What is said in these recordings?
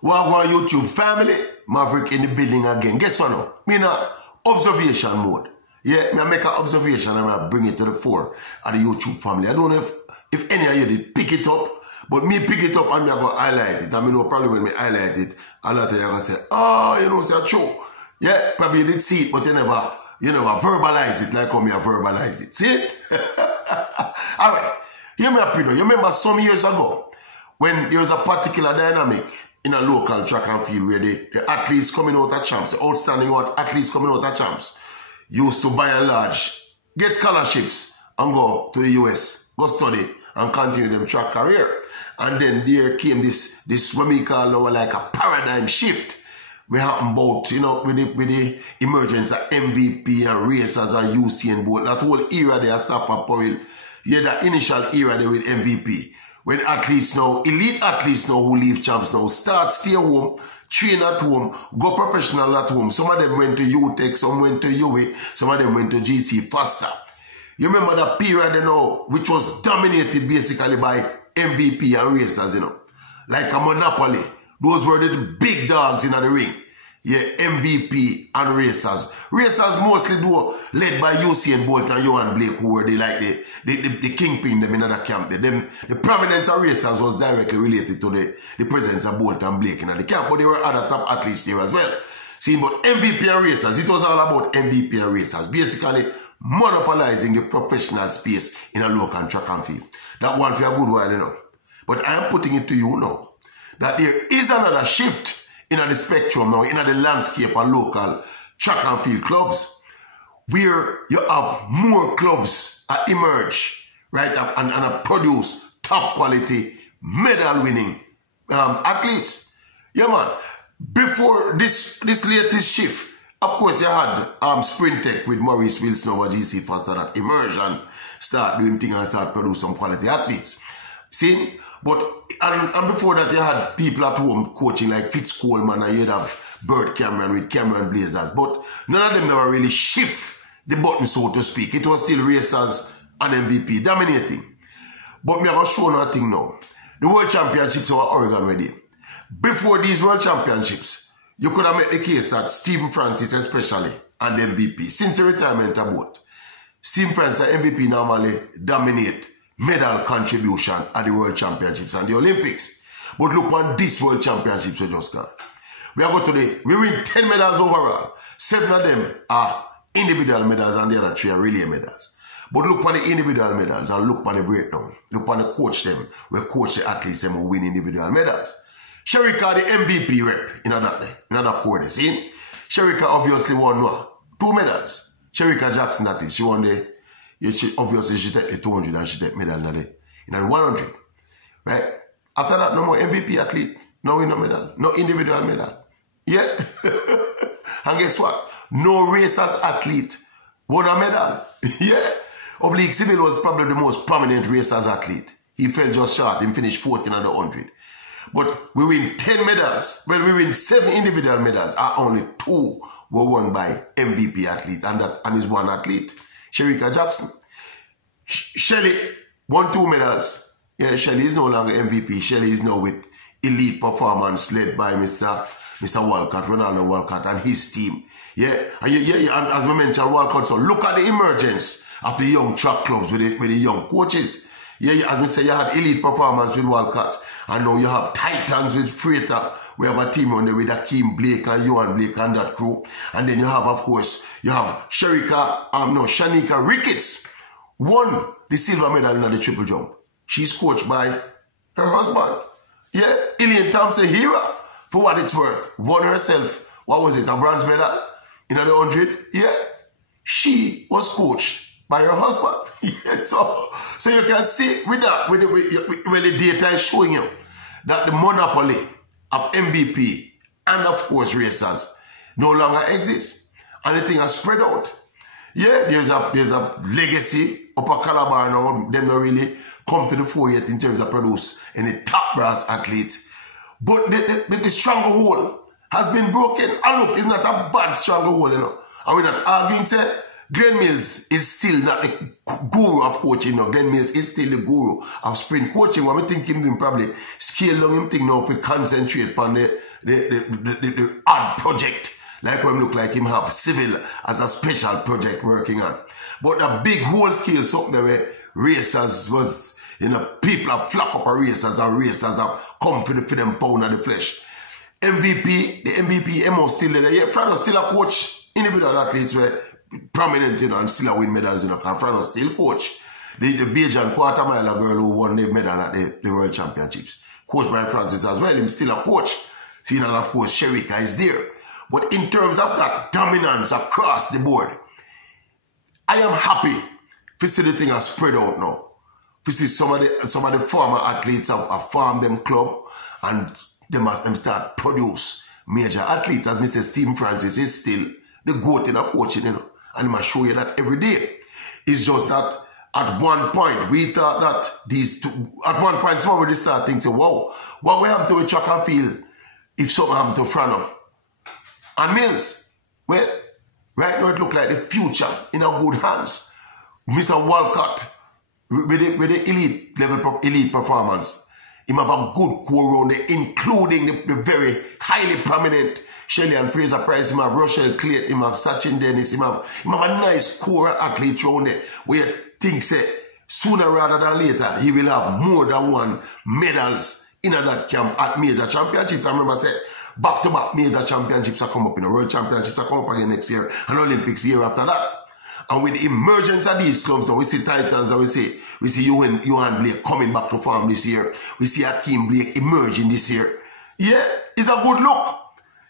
One YouTube family, Maverick in the building again. Guess what now? Me in a observation mode. Yeah, me make an observation and I bring it to the fore of the YouTube family. I don't know if any of you did pick it up, but me pick it up and me go highlight it. I mean, no problem when me highlight it. A lot of you gonna say, oh, you know, say true. Yeah, probably you did see it, but you never verbalize it like how me verbalize it. See it? All right. Hear me up, you remember some years ago when there was a particular dynamic in a local track and field where the athletes coming out of champs, the outstanding athletes coming out of champs, used to by and large get scholarships and go to the US, go study and continue them track career. And then there came this what we call now like a paradigm shift. We happen about, with the emergence of MVP and racers and Usain Bolt, that whole era there, Safa Powell, yeah, that initial era there with MVP. When athletes now, elite athletes now who leave champs now, start, stay home, train at home, go professional at home. Some of them went to UTech, some went to UWE, some of them went to GC faster. You remember that period, which was dominated basically by MVP and racers, like a monopoly. Those were the big dogs in the ring. Yeah, MVP and racers. Racers mostly led by Usain Bolt and Johan Blake, who were the kingpin them in the camp. The prominence of racers was directly related to the presence of Bolt and Blake in the camp, but there were other top athletes there as well. See, but MVP and racers, it was all about MVP and racers, basically monopolizing the professional space in a local track and field. That one for a good while, But I am putting it to you now that there is another shift in the spectrum now, in the landscape of local track and field clubs, where you have more clubs emerge, right, and produce top quality, medal winning athletes. Yeah, man. Before this latest shift, of course, you had Sprint Tech with Maurice Wilson over GC Faster that emerged and start doing things and start produce some quality athletes. See? But, and before that, you had people at home coaching like Fitz Coleman, and you'd have Bert Cameron with Cameron Blazers. But none of them never really shift the button, so to speak. It was still racers and MVP dominating. But me are going to show you a thing now. The World Championships were Oregon ready. Before these World Championships, you could have made the case that Stephen Francis especially and MVP, since the retirement of both, Stephen Francis and MVP normally dominate medal contribution at the World Championships and the Olympics. But look on this World Championships we just got. We win 10 medals overall. 7 of them are individual medals and the other 3 are relay medals. But look on the individual medals and look on the breakdown. Look on the coach them. We coach the athletes them who win individual medals. Sherika the MVP rep in that quarter. See? Sherika obviously won 2 medals. Sherika Jackson, that is. She won the obviously she take the 200 and she take medal in the 100. Right? After that, no more MVP athlete. No win no medal. No individual medal. Yeah? And guess what? No racers athlete won a medal. Yeah? Oblique Sybil was probably the most prominent racers athlete. He fell just short. He finished 14 at the 100. But we win 10 medals. Well, we win 7 individual medals. And only 2 were won by MVP athlete. And is one athlete. Sherika Jackson. Shelly won 2 medals. Yeah, Shelly is no longer MVP. Shelly is now with elite performance led by Mr. Walcott, Ronaldo Walcott and his team. Yeah, and as we mentioned, Walcott, so look at the emergence of the young track clubs with the young coaches. Yeah, as we say, you had elite performance with Walcott. And now you have Titans with Freighter. We have a team on there with Akeem Blake and Johan Blake and that crew. And then you have, of course, you have Shanika Ricketts won the silver medal in the triple jump. She's coached by her husband. Yeah, Ilian Thompson Hera, for what it's worth, won herself, what was it, a bronze medal in the 100? Yeah, she was coached by her husband. Yeah, so you can see with that, when the data is showing you that the monopoly of MVP and of course racers no longer exists. And the thing has spread out. Yeah, there's a legacy upper Calabar now. Them don't really come to the fore yet in terms of produce any top brass athletes. But the stranglehold has been broken. And look, it's not a bad stranglehold, And with that arguing said, Glenn Mills is still not the guru of coaching. No, Glenn Mills is still the guru of sprint coaching. What I think him doing probably scale down him thing now to concentrate on the odd project. Like when look like him have civil as a special project working on. But the big whole scale something there where racers was, you know, people have flock up a racers and racers have come for them pound of the flesh. MVP, the MVP, Emo still there. Yeah, Frado still a coach. Individual athletes were prominent, you know, and still a win medals, you know, because Frado still coach. The Bajan quarter mile girl who won the medal at the World Championships. Coached by Francis as well. Him still a coach. So, you know, and of course, Sherika is there. But in terms of that dominance across the board, I am happy to see the thing has spread out now. To see some of the former athletes have formed them club and them start produce major athletes. As Mr. Stephen Francis is still the GOAT in a coaching, you know. And he must show you that every day. It's just that at one point, we thought that these two, at one point, somebody start thinking, wow, what will happen to a track and field if something happened to Frano and Mills? Well, right now it looks like the future in our good hands. Mr. Walcott, with the elite performance, he have a good core round there, including the very highly prominent Shelley and Fraser Price. He have Russell Clayton, he have Sachin Dennis, he have a nice core athlete round there where you think say sooner rather than later he will have more than one medals in that camp at major championships. I remember say back-to-back major championships are come up, World Championships are come up again next year and Olympics year after that. And with the emergence of these clubs, and we see Titans, and we see Johan Blake coming back to form this year. We see Akeem Blake emerging this year. Yeah, it's a good look.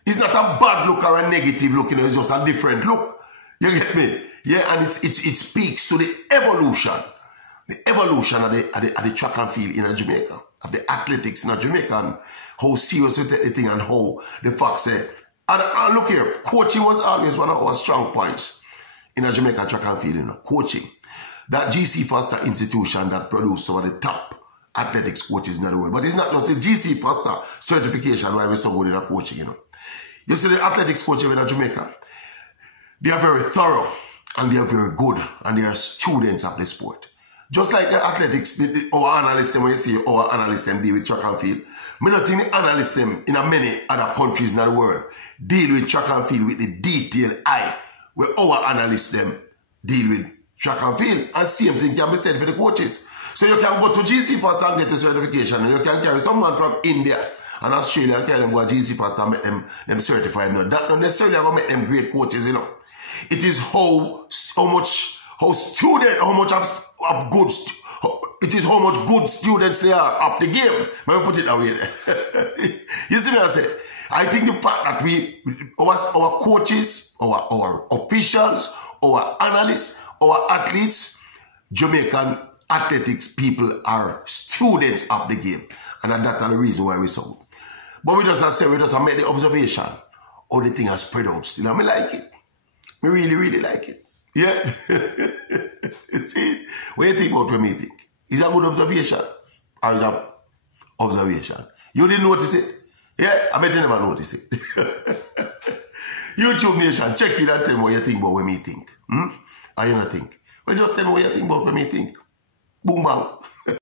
It's not a bad look or a negative look, it's just a different look. You get me? Yeah, and it speaks to the evolution of the track and field in Jamaica, of the athletics in Jamaica, and how serious we take the thing and how the facts say. And look here, coaching was always one of our strong points in a Jamaica track and field, coaching. That GC Foster institution that produced some of the top athletics coaches in the world. But it's not just the GC Foster certification why we're so good in a coaching, You see the athletics coaching in Jamaica, they are very thorough and they are very good and they are students of the sport. Just like the athletics, our analysts, when you see our analysts them deal with track and field, I don't think the analysts them in many other countries in the world deal with track and field with the detailed eye where our analysts them deal with track and field. And same thing can be said for the coaches. So you can go to GC First and get the certification. And you can carry someone from India and Australia and carry them go to GC First and make them certified. No, that not necessarily going to make them great coaches, It is how much good students they are of the game. Let me put it that way. You see what I say? I think the fact that our coaches, our officials, our analysts, our athletes, Jamaican athletics people are students of the game. And that's the reason why we're so. But we just make the observation how the thing has spread out still. And I like it. I really, really like it. Yeah. See, what do you think about what me think? Is that a good observation? Or is that observation? You didn't notice it? Yeah, I bet you never notice it. YouTube Nation, check it and tell me what you think about what me think. Or you not think? Well, just tell me what you think about what me think. Boom, bang.